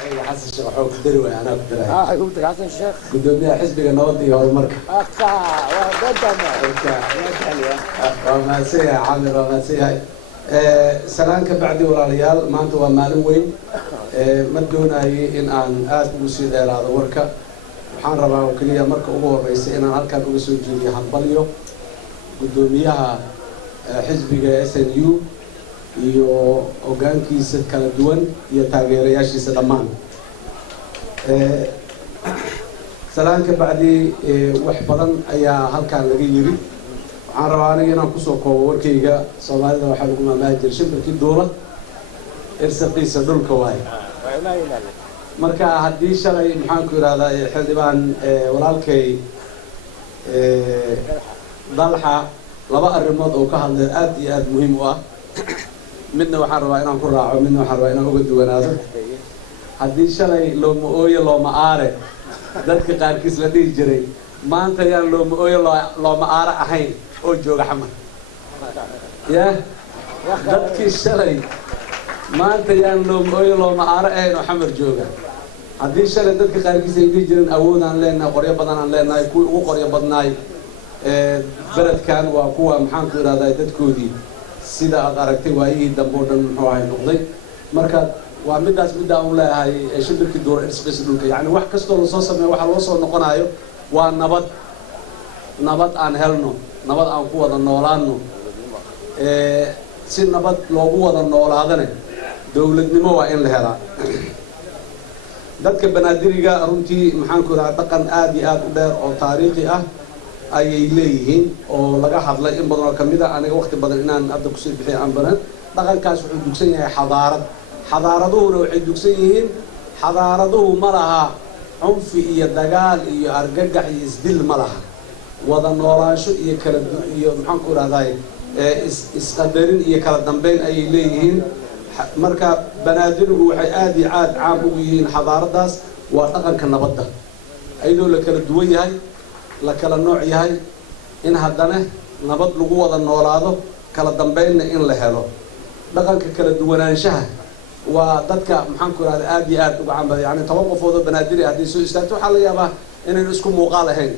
حسن الشيخ حوك دروي أنا بدري. قلت حسن الشيخ. قدومي حزبي نودي هو المركب. وما سيها عامر وما سيها. سلام كبعدي ولا ريال ما أنتوا مالوين. مدونا إن أن مسجد إلى هذا وركة. waxaan rabaa oo kaliya marka ugu horeysay inaan halkaan uga soo jeediyo hambalyo gudoomiyaha xisbiga SNU iyo hoggaankiisa kala duwan iyo taageerayaashiisa dhammaan salaanka bacdi wax badan ayaa halkaan laga yiri waxaan rabaa aniga inaan ku soo koobo warkayga Soomaalida waxa lagu maamulay shirkii dawlad irsaqiisa dhulka waay marka haddii shalay maxaan ku yiraahdaa xildhibaan walaalkay dalxa laba arrimood oo ka hadlay aad iyo aad muhiim u ah midna waxaan rabaa inaan ku raaco midna waxaan rabaa inaan uga duwanaado haddii shalay looma ooyo looma aare dadka qaarkiis la dhihi jiray maanta yaan looma ooyo looma aare ahayn oo jooga xamar ya dadkii shalay maanta yaan looma ooyo looma aare ahayn oo xamar jooga haddii shalay dadka qaarkiis ay dhihi jireen awood aan leenahay qoryo badan aan leenahay kuwii ugu qoryo badnaay beledkan waa kuwa maxaan ku yiraahdaa dadkoodii sida aad aragtay waayihii dambe oo dhan muxuu ahay noqday marka waa midaas midda aan leeyahay shirkii door isqis dhulka yani wax kastoo la soo sameeyo waxa loo soo noqonayo waa nabad aan helno nabad aan ku wada noolaano si nabad loogu wada noolaadana dawladnimo waa in la helaa dadka banaadiriga runtii maxaan ku yiraahdaa dhaqan aad iyo aad u dheer oo taariikhi ah ayay leeyihiin oo laga hadlay in badan oo kamid ah aniga waqti badan inaan hadda ku soo bixiyo aan baran dhaqankaas wuxuu dugsan yahay xadaaraduhuna waxay dugsan yihiin xadaaraduhu ma laha cunfi iyo dagaal iyo argagax iyo isdil ma laha wada noolaansho iyo kala iyo maxaan ku yiraahdaa isqadarin iyo kala dambeyn ayay leeyihiin marka banaadirigu waxay aad iyo aad caan ugu yihiin xadaaradaas waa dhaqanka nabadda ayadoo la kala duwan yahay la kala nooc yahay in haddana nabad lagu wada noolaado kala dambeynna in la helo dhaqanka kala duwanaanshaha waa dadka maxaan ku yiraahdaa aad iyo aad uga cambada yani 10 qofood oo banaadiri haddii soo istaagto waxaa la yaabaa inaynu isku muuqaal ahayn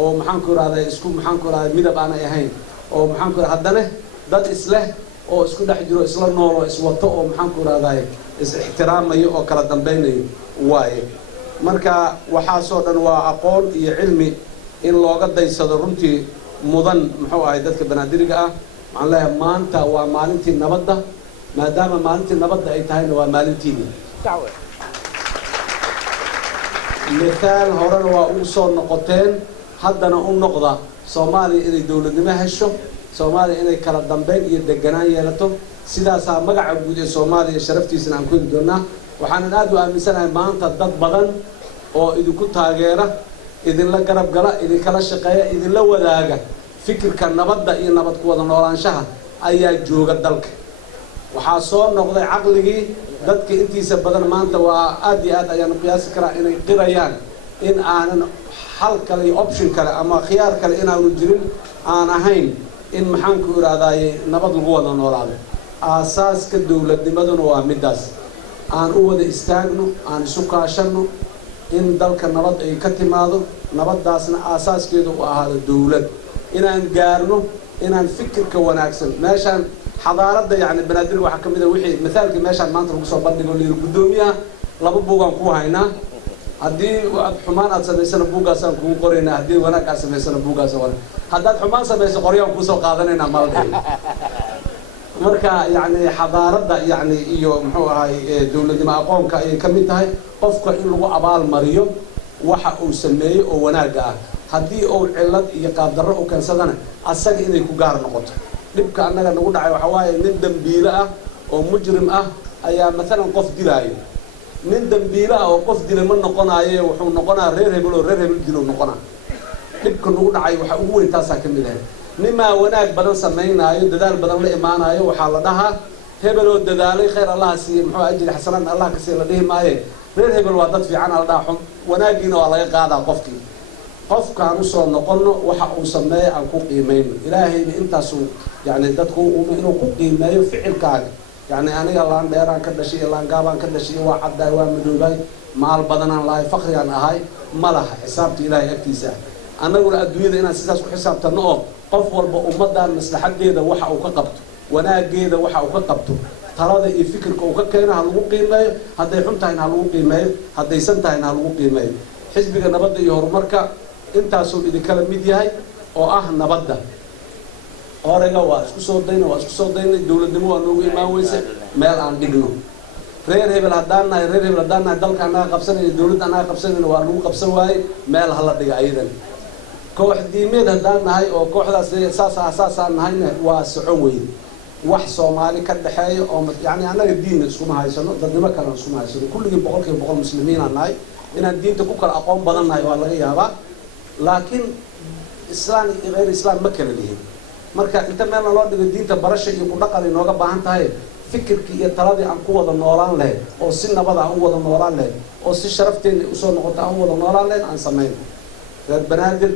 oo maxaan ku yiraahdaa isku maxaan ku yiraahdaa midab aanay ahayn oo maxaan ku yiraahdaa haddana dad isleh oo isku dhex jiro isla nool oo iswato oo maxaan ku yiraahdaa is ixtiraamayo oo kala dambaynayo waaye marka waxaasoo dhan waa aqoon iyo cilmi in looga daysado runtii mudan muxuu ahay dadka banaadiriga ah waxaan leeyahay maanta waa maalintii nabadda maadaama maalintii nabadda ay tahayna waa maalintiina mithaal horena waa ugu soo noqoteen haddana u noqda Soomaaliya inay dawladnimo hesho Soomaaliya inay kala dambeyn iyo deganaan yeelato sidaasaa magaca guud ee Soomaaliya sharaftiisana aan ku heli doonaa waxaan aad u aaminsanahay maanta dad badan oo idinku taageera idinla garab gala idinkala shaqeeya idinla wadaaga fikirka nabadda iyo nabad ku wada noolaanshaha ayaa jooga dalka waxaa soo noqday caqligii dadka intiisa badan maanta waa aad iyo aad ayaan qiyaasi karaa inay qirayaan in aanan hal kale iyo option kale ama khiyaar kale inaanu jirin aan ahayn in maxaan ku yiraahdaa nabad lagu wada noolaado aasaaska dawladnimaduna waa midaas aan u wada istaagno aan isu kaashano in dalka nabad ay ka timaado nabadaasna aasaaskeedu u ahaado dawlad inaan gaarno inaan fikirka wanaagsan meeshaan xadaarada yani banaadir waxa kamid ah wixii midaalka meeshaan maanta lagu soo bandhigo leeyahay gudoomiyaha laba buugaan ku haynaa haddii aad xumaan aad samaysana buugaasaan kugu qoraynaa haddii wanaag aad samaysana buugaas wanaag haddaad xumaan samayso qoryaan kusoo qaadanaynaa maalin marka yani xadaarada yani iyo muxuu ahay dawladnimo aqoonka ay kamid tahay qofka in lagu abaal mariyo waxa uu sameeyo oo wanaag ah haddii uu cilad iyo qaab darro u keensadana asaga inay ku gaar noqoto dhibka annaga nagu dhacay waxa waaye nin dambiile ah oo mujrim ah ayaa maalan qof dilaayo nin dambiile ah oo qof dilay ma noqonaayo wuxuu noqonaa reer hebel oo reer hebel dilo noqonaa dhibka nagu dhacay waxa ugu weyn taasaa ka mid ah nimaa wanaag badan samaynaayo dadaal badan la imaanayo waxaa la dhahaa hebel oo dadaalay khayr allah siiyo muxuu ajri xasanad allah ka siiyo la dhihi maaye reer hebel waa dad fiican la dhahaa wanaagiina waa laga qaadaa qofkii qofkaan u soo noqono waxa uu sameeyo aan ku qiimayno ilaahayna intaasuu yani dadku inuu ku qiimeeyo ficilkaaga يعني أنا لان ديران كذا شيء لان قابان كذا شيء واحد دايوان مدوباي مع البدن لا فخر عن هاي ملح حسابتي إلهي اكتساب أنا أقول الدنيا إن سياسة حساب تنقط قفول بأمضان مصلحة جيدة وحى وكقبته ونا جيدة وحى وكقبته ترى ذا يفكر كوككينا هالوقو قيمة هذا يحنتها إن هالوقو قيمة هذا يسنتها إن هالوقو قيمة حزبك نبض يهرمرك أنت أسوي إذا كلام ميدياي أو نبض أورجا واسكو صدقنا الدولة دمو أنو ما ويسه مال عن دينه رير هبل هدانا دل كنا قبسنا الدولة أنا قبسنا وأنو قبسواي مال هلا دقة أيضا كوح ديميد هدانا هاي أو كوح ذا أساسا هاي واسعوي wax Soomaali ka dhaxeeyo oo yani anaga diin isku ma haysano dadnimo kale isku ma haysano kulligii boqol muslimiin anahay inaan diinta ku kala aqoon badannahay waa laga yaabaa laakiin islaan iyo غير islaan ma kala lihin marka inta meel loo dhigo diinta barasho iyo ku dhaqan inooga baahan tahay fikirkii iyo taladii aan ku wada noolaan lahayn oo si nabad ah u wada noolaan lahayn oo si sharafteena u soo noqoto aan wada noolaan lahayn aan sameeyno reer banaadir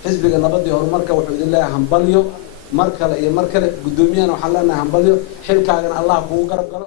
xisbiga nabad iyo horumarka wuxuu idin leeyahay hambalyo markale iyo markale gudoomiyana waxaan leenahay hambalyo xilkaagana Allah kugu garab galo